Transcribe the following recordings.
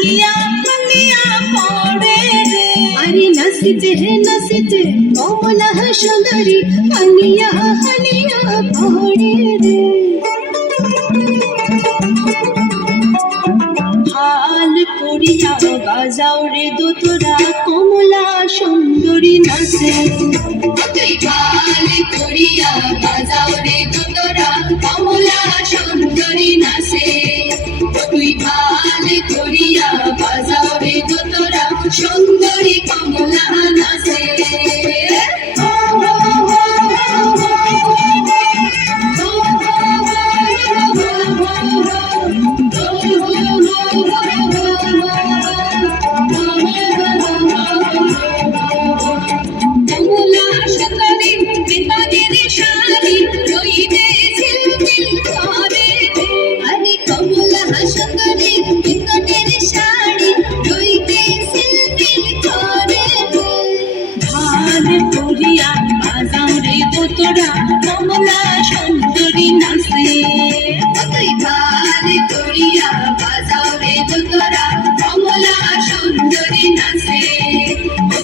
হালিয়া হালিয়া পড়ে রে। আরে নাচিতে কমলা সুন্দরী হালিয়া হালিয়া পড়ে রে। হাল করিয়া বাজাও রে দোতরা কমলা সুন্দরী নাচে। তুই হাল করিয়া বাজাও রে দোতরা কমলা সুন্দরী নাচে। তুই হাল করিয়া বাজাও রে দোতরা সুন্দরী কমলা নাচে। তোরা কমলা সুন্দরী নাচে। তুই ভাল করিয়া বাজাও রে দোতরা কমলা সুন্দরী নাচে।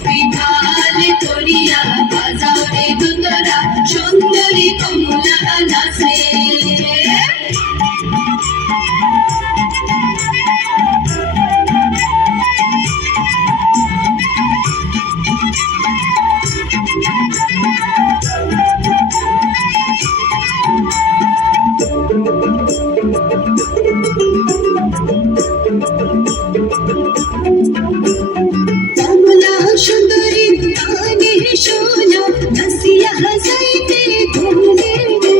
তুই ভাল করিয়া বাজাও রে দোতরা সুন্দরী কমলা নাচে। কমলা সুন্দরী গানে শোনা নাচিয়া যাইতে ধুলে রে।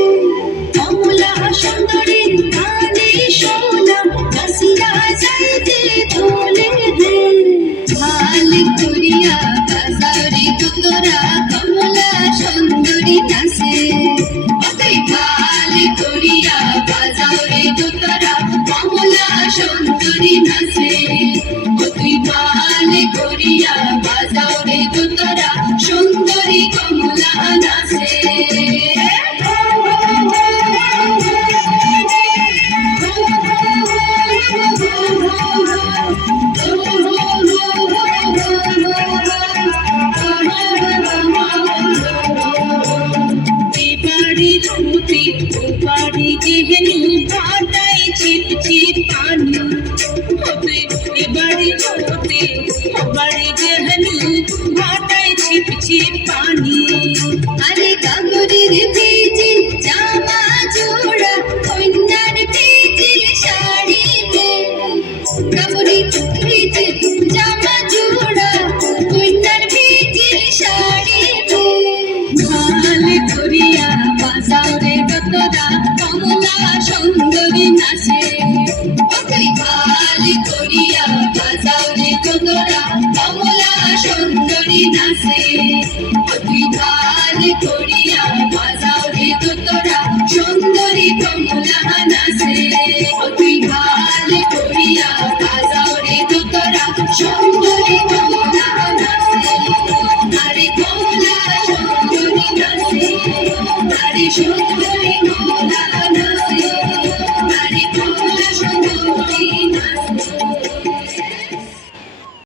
কমলা সুন্দরী গানে শোনা নাচিয়া যাইতে ধুলে রে। ভাল করিয়া বাজাও রে দোতরা কমলা সুন্দরী নাচে। তুই ভাল করিয়া বাজাও রে দোতরা কমলা সুন্দরী নাচে। তুই ভাল করিয়া বাজাও রে দোতরা সুন্দরী কমলা নাচে। এবারে ধুতি ওপারে গেহেনি ভাটাই ছিপ ছিপ পানি। এবারে ধুতি ওপারে গেহেনি ভাটাই ছিপ ছিপ পানি। আরে কাগরের ভিজিল জামা জোড়া কন্যার ভিজিল শাড়ি রে। কাগরের ভিজিল জামা জোড়া কন্যার ভিজিল শাড়ি রে। ভাল করিয়া বাজাও রে দোতরা কমলা সুন্দরী নাচে। তুই ভাল করিয়া বাজাও রে দোতরা কমলা সুন্দরী নাচে। তুই ভাল করিয়া বাজাও রে দোতরা সুন্দরী কমলা নাচে। তুই ভাল করিয়া বাজাও রে দোতরা সুন্দরী কমলা নাচে। আরে কমলা সুন্দরী নাচে। আরে সুন্দরী